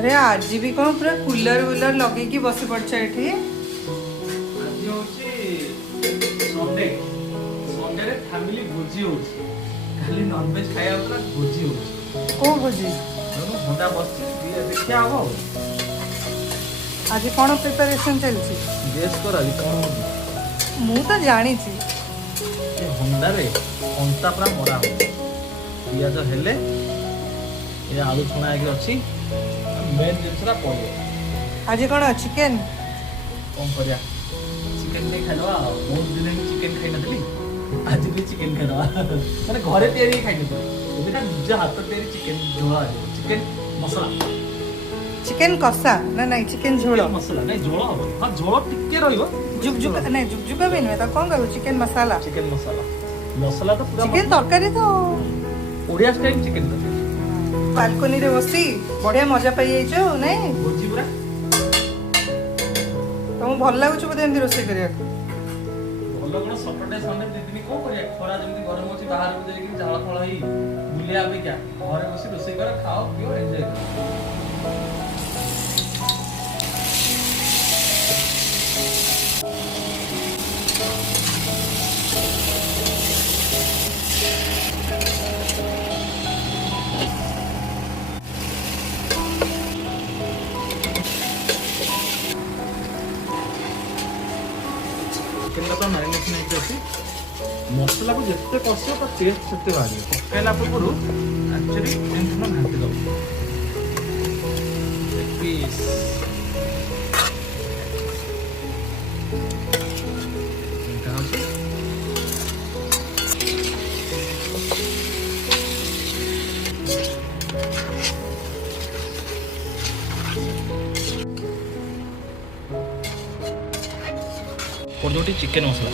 अरे आज भी कौन पूरा कूलर वूलर लगे बस पड़छ एठी। आज होची संडे संडे रे फैमिली भोजी होची खाली नॉन वेज खाया होता भोजी होची को भोजी तेणु भंडा बसची देखिया हबो आज कौन प्रिपरेशन चलची गेस कर आज कौन मु तो जानी छी ये हंडा रे अंता पूरा मरा हो पियाज हेले ये आलू छुणा के अछि मेन जिनसरा पड़ो आज कौन चिकेन कौन करिया चिकेन नहीं खाइदवा बहुत दिन में चिकेन खाइ नथली आज भी चिकेन खाइदवा माने घरे तयारी खाइ नथली एबेटा निज हाथ तयारी चिकेन झोला चिकेन मसाला चिकेन कसा ना नहीं चिकेन झोल मसाला नहीं झोला हो हां झोला टिके रहिबो जुगजुग नहीं जुगजुग भी नहीं तो कौन कहू चिकेन मसाला चिकेन मसाला मसाला तो पूरा चिकेन तरकारी तो ओडिया स्टाइल चिकेन तो बालकनी रे बसी बढ़िया मजा पाई जाइछो नहीं भोजी पूरा तुम भल लागुछ बोधे एमती रोषेई करिया भलो कोन सटरडे संडे दी दिन को करिया खरा जेमती गरम होची बाहर को जाई कि झाଳ फळ हेई बुलिया आबे क्या घरे बसी रोषेई कर खाओ पियो एन्जॉय करो चिकेन तो मैरिनेशन है अच्छी मसला को जिते कषो तो टेस्ट से बाहर पकड़ा पूर्व एक्चुअली टेंशन घाटी दब पीस चिकेन मसला